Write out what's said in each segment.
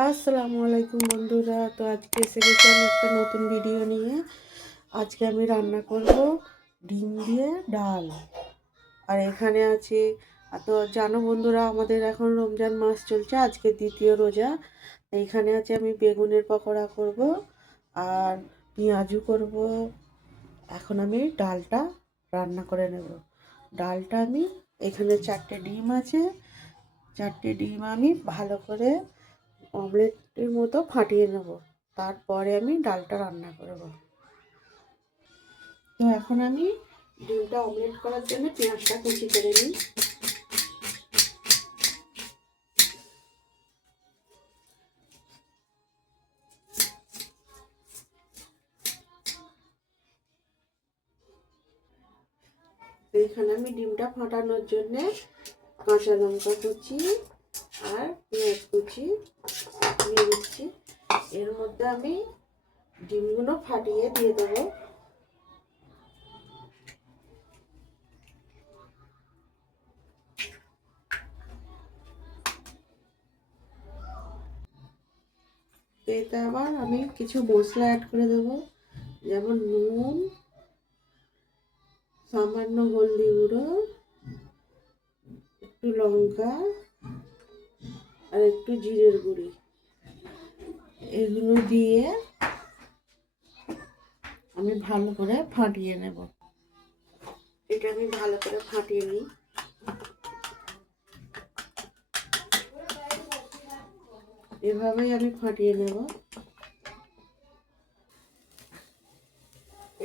আসসালামু আলাইকুম বন্ধুরা। তো আজকে এসে গেছি আমি একটা নতুন ভিডিও নিয়ে। আজকে আমি রান্না করব ডিম দিয়ে ডাল। আর এখানে আছে, তো জানো বন্ধুরা, আমাদের এখন রমজান মাস চলছে, আজকে দ্বিতীয় রোজা। এইখানে আছে আমি বেগুনের পকোড়া করব আর পেঁয়াজু করব। এখন আমি ডালটা রান্না করে নেব। ডালটা আমি এখানে 4টে ডিম আছে, 4টে ডিম আমি ভালো করে অমলেটের মতো ফাটিয়ে নেব। তারপরে আমি ডালটা রান্না করব। তো এখন আমি ডিমটা অমলেট করার জন্য পেঁয়াজটা কুচি করে নিই। এইখানে আমি ডিমটা ফাটানোর জন্য কাঁচা লঙ্কা কুচি আর পেঁয়াজ কুচি দিয়ে দিচ্ছি। এর মধ্যে আমি ডিমগুলো ফাটিয়ে দিয়ে দেবো। এতে আবার আমি কিছু মশলা অ্যাড করে দেবো, যেমন নুন, সামান্য হলদি গুঁড়ো, একটু লঙ্কা আর একটু জিরের গুঁড়ি। এগুলো দিয়ে আমি ভালো করে ফাটিয়ে নেব। এটা আমি ভালো করে ফাটিয়ে নিই। এভাবেই আমি ফাটিয়ে নেব।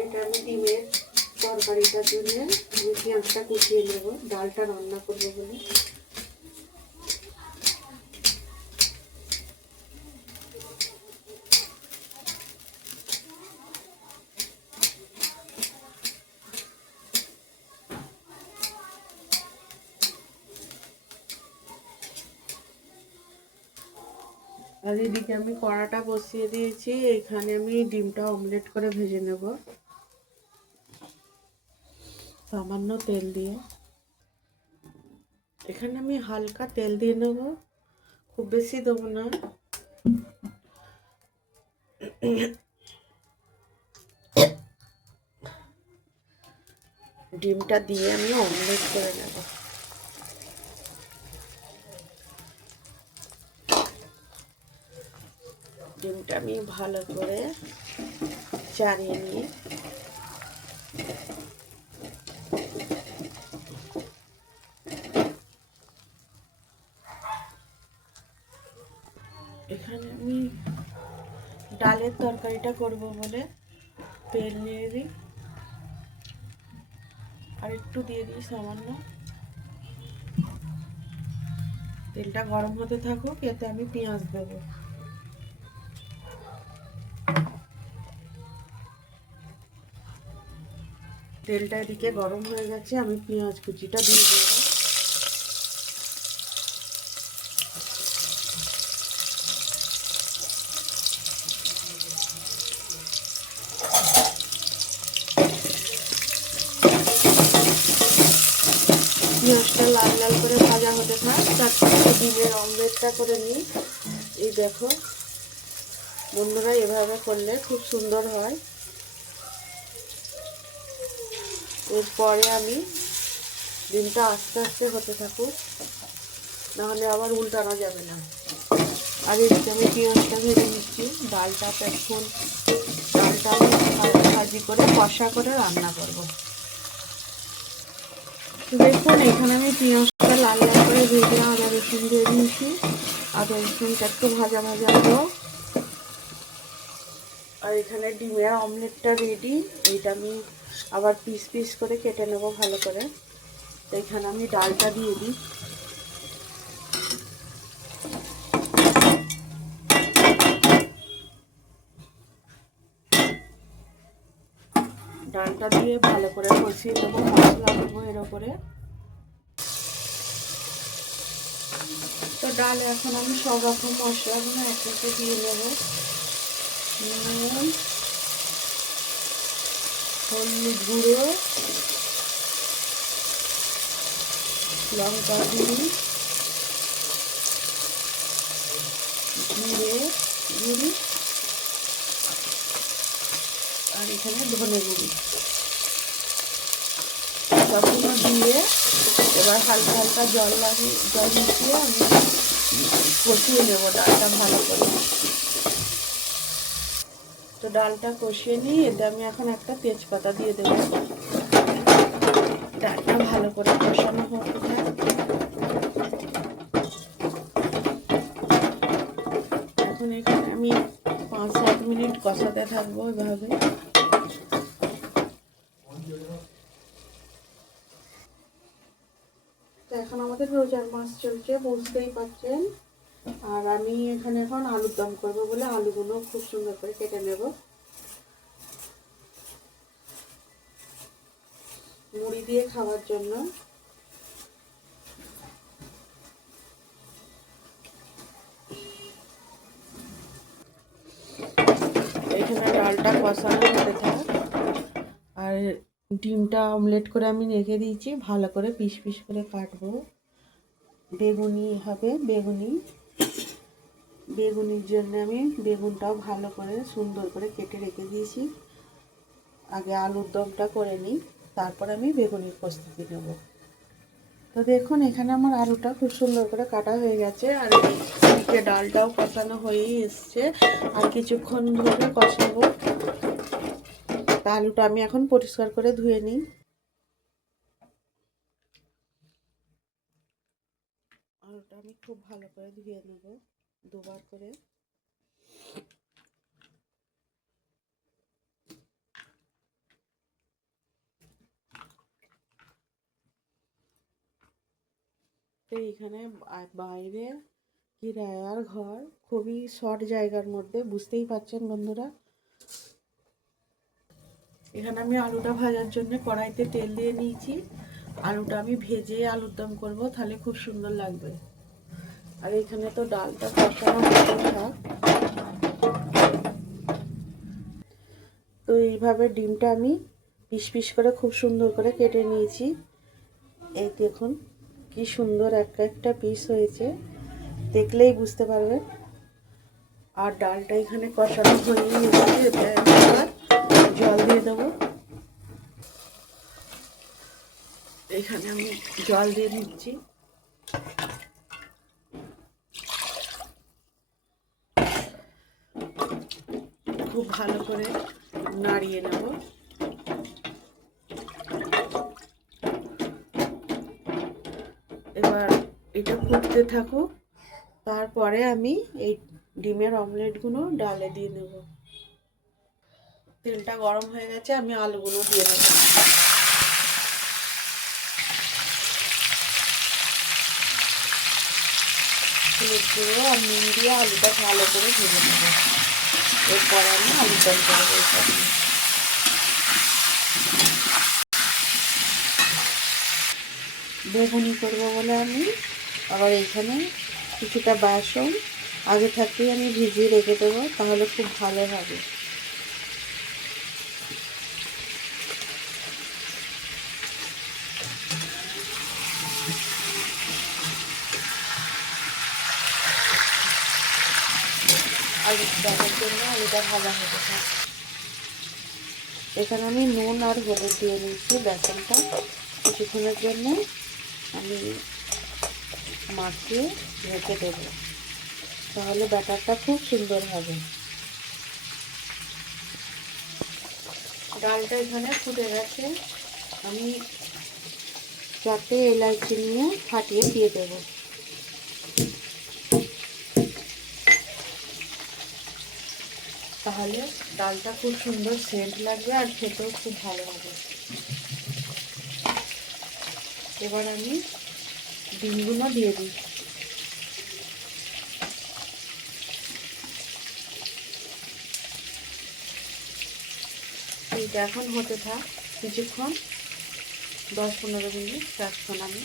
এটা আমি ডিমের তরকারিটার জন্য আমি পেঁয়াজটা কুচিয়ে নেব, ডালটা রান্না করবো বলে। আর এদিকে আমি কড়াটা বসিয়ে দিয়েছি, এখানে আমি ডিমটা অমলেট করে ভেজে নেব সামান্য তেল দিয়ে। এখানে আমি হালকা তেল দিয়ে নেব, খুব বেশি দেবো না। ডিমটা দিয়ে আমি অমলেট করে নেব। ডিমটা আমি ভালো করে চাড়িয়ে নিই। এখানে আমি ডালের তরকারিটা করব বলে তেল নিয়ে দিই, আর একটু দিয়ে দিই সামান্য। তেলটা গরম হতে থাকুক, এতে আমি পেঁয়াজ দেবো। তেলটা এদিকে গরম হয়ে গেছে, আমি পেঁয়াজ কুচিটা দিয়ে দেবো। পেঁয়াজটা লাল লাল করে ভাজা হতে থাক, তারপরে ডিমের অমলেটটা করে নিই। এই দেখো বন্ধুরা, এভাবে করলে খুব সুন্দর হয়। এরপরে আমি ডিমটা আস্তে আস্তে হতে থাকুক, নাহলে আবার উল্টানো যাবে না। আর এদিকে আমি পেঁয়াজটা ভেজে নিচ্ছি। ডালটা এখন ভাজি করে কষা করে রান্না করব। দেখুন এখানে আমি পেঁয়াজটা লাল লাল করে ভেজে আদা রসুন দিয়ে দিয়েছি। আদা রসুনটা একটু ভাজা ভাজা হলো। আর এখানে ডিমের অমলেটটা রেডি। এইটা আমি আবার পিস পিস করে কেটে নেব ভালো করে। তো এখানে আমি ডালটা দিয়ে দিই। ডালটা দিয়ে ভালো করে কষিয়ে দেবো, মশলা দেবো এর ওপরে। তো ডালে এখন আমি সব রকম মশলাগুলো একসাথে দিয়ে নেব। নুন, হলুদ গুঁড়ো, লঙ্কা গুঁড়ি, জিরে গুঁড়ি আর এখানে ধনে গুঁড়ি সবগুলো দিয়ে এবার হালকা হালকা জল মিশিয়ে আমি কষিয়ে নেব ডালটা ভালো করে। তো ডালটা কষিয়ে নিয়ে এতে আমি এখন একটা তেজপাতা দিয়ে দেবো। ডালটা ভালো করে কষানো হতে থাকে। এখন এখানে আমি 5-7 মিনিট কষাতে থাকবো এভাবে। তো এখন আমাদের রোজার মাস চলছে, বুঝতেই পারছেন। আর আমি এখানে এখন আলুর দম করবো বলে আলুগুলো খুব সুন্দর করে কেটে নেব। মুড়ি দিয়ে খাওয়ার জন্য। এখানে ডালটা কষানো হতে থাক। আর ডিমটা অমলেট করে আমি রেখে দিয়েছি, ভালো করে পিস পিস করে কাটবো। বেগুনি হবে, বেগুনির জন্য আমি বেগুনটাও ভালো করে সুন্দর করে কেটে রেখে দিয়েছি। আগে আলুর দমটা করে নিই, তারপর আমি বেগুনির প্রস্তুতি নেব। তো দেখুন এখানে আমার আলুটা খুব সুন্দর করে কাটা হয়ে গেছে, আর এদিকে ডালটাও কষানো হয়েই এসছে। আর কিছুক্ষণ ধরে কষাবো। আলুটা আমি এখন পরিষ্কার করে ধুয়ে নিই। আলুটা আমি খুব ভালো করে ধুয়ে নেব দুবার করে। তো এইখানে বাইরে কিরায়ার ঘর, খুবই শর্ট জায়গার মধ্যে, বুঝতেই পারছেন বন্ধুরা। এখানে আমি আলুটা ভাজার জন্য কড়াইতে তেল দিয়ে নিয়েছি। আলুটা আমি ভেজে আলুর দম করবো, তাহলে খুব সুন্দর লাগবে। আর এখানে তো ডালটা কষানো হতে থাক। তো এইভাবে ডিমটা আমি পিস পিস করে খুব সুন্দর করে কেটে নিয়েছি। এই দেখুন কি সুন্দর একটা পিস হয়েছে, দেখলেই বুঝতে পারবেন। আর ডালটা এখানে কষানো হয়ে গেছে, এবার জল দিয়ে দেবো। এখানে আমি জল দিয়ে দিচ্ছি। খুব ভালো করে নাড়িয়ে নেব। এবার এটা ফুটতে থাকুক, তারপরে আমি এই ডিমের অমলেটগুলো ডালে দিয়ে নেব। তেলটা গরম হয়ে গেছে, আমি আলুগুলো দিয়ে নেব। হলুদ গুঁড়ো আর নুন দিয়ে আলুটা ভালো করে ভেজে নেব। এরপর আমি আলুর দম করবো। বেগুনি করবো বলে আমি আবার এইখানে কিছুটা বেসন আগে থাকতেই আমি ভিজিয়ে রেখে দেবো, তাহলে খুব ভালো হবে। আলু দেওয়ার জন্য আলুটা ভাজা হতে থাকে। এখানে আমি নুন আর হলুদ দিয়ে নিচ্ছি। বেসনটা কিছুক্ষণের জন্য আমি মাখিয়ে রেখে দেবো, তাহলে ব্যাটারটা খুব সুন্দর হবে। ডালটা এখানে ফুটে গেছে, আমি 4টে এলাচি নিয়ে ফাটিয়ে দিয়ে দেবো। তাহলে ডালটা খুব সুন্দর সেন্ট লাগবে আর খেতেও খুব ভালো হবে। এবার আমি ডিমগুলো দিয়ে দিই। এইটা এখন হতে থাক কিছুক্ষণ, 10-15 মিনিট। তখন আমি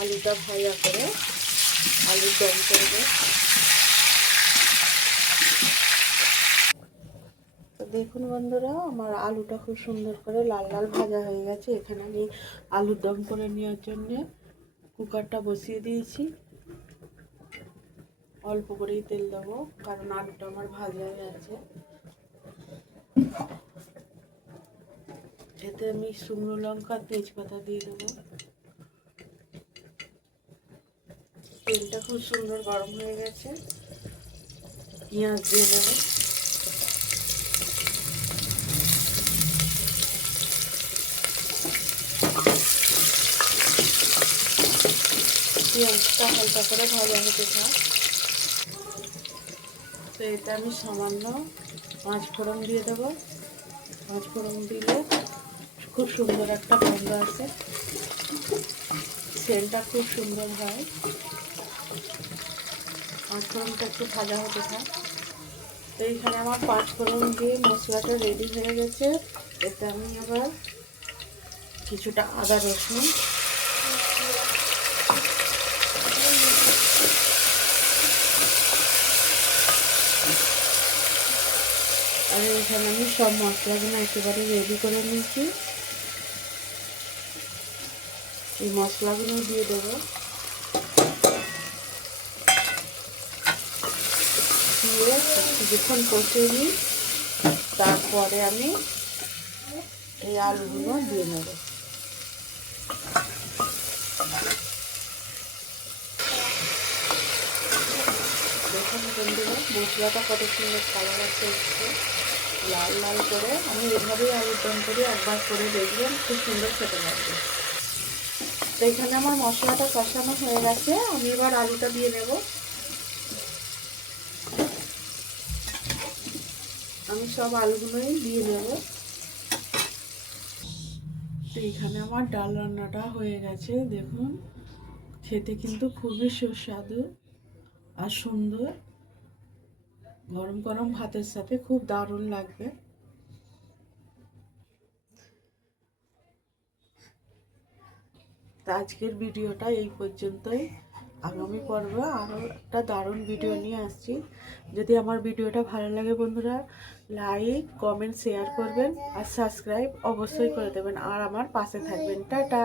আলুটা ভাজা করে আলুর দম করবো। তো দেখুন বন্ধুরা, আমার আলুটা খুব সুন্দর করে লাল লাল ভাজা হয়ে গেছে। এখানে আমি আলুর দম করে নেওয়ার জন্য কুকারটা বসিয়ে দিয়েছি। অল্প করেই তেল দেবো, কারণ আলুটা আমার ভাজা হয়ে আছে। এতে আমি শুকনো লঙ্কা তেজপাতা দিয়ে দেবো। তেলটা খুব সুন্দর গরম হয়ে গেছে, পেঁয়াজ দিয়ে দেবো। পেঁয়াজটা হালকা করে ভাজা হতে থাক। তো এটা আমি সামান্য 5 ফোড়ন দিয়ে দেবো। 5 ফোড়ন দিলে খুব সুন্দর একটা গন্ধ আসে, সেন্টটা খুব সুন্দর হয়। 5 ফোড়নটা একটু ভাজা হতে থাক। তো এইখানে আমার 5 ফোড়ন দিয়ে মশলাটা রেডি হয়ে গেছে। এতে আমি আবার কিছুটা আদা রসুন, আর এইখানে আমি সব মশলাগুলো একেবারে রেডি করে নিয়েছি। এই মশলাগুলো দিয়ে দেবো, দিয়ে কিছুক্ষণ কষিয়ে নিই। তারপরে আমি এই আলুগুলো দিয়ে নেব। দেখুন বন্ধুরা, মশলাটা কত সুন্দর কালার আসছে, লাল লাল করে। আমি এভাবেই আলুর দম করি, একবার করে দেখবেন, খুব সুন্দর খেতে লাগবে। তো এখানে আমার মশলাটা কষানো হয়ে গেছে, আমি এবার আলুটা দিয়ে নেব। আমি সব আলুগুলোই দিয়ে নেব। তো এখানে আমার ডাল রান্নাটা হয়ে গেছে। দেখুন, খেতে কিন্তু খুবই সুস্বাদু আর সুন্দর, গরম গরম ভাতের সাথে খুব দারুণ লাগবে। তো আজকের ভিডিওটা এই পর্যন্তই। আগামী পর্বে আরও একটা দারুণ ভিডিও নিয়ে আসছি। যদি আমার ভিডিওটা ভালো লাগে বন্ধুরা, লাইক কমেন্ট শেয়ার করবেন আর সাবস্ক্রাইব অবশ্যই করে দেবেন, আর আমার পাশে থাকবেন। টাটা।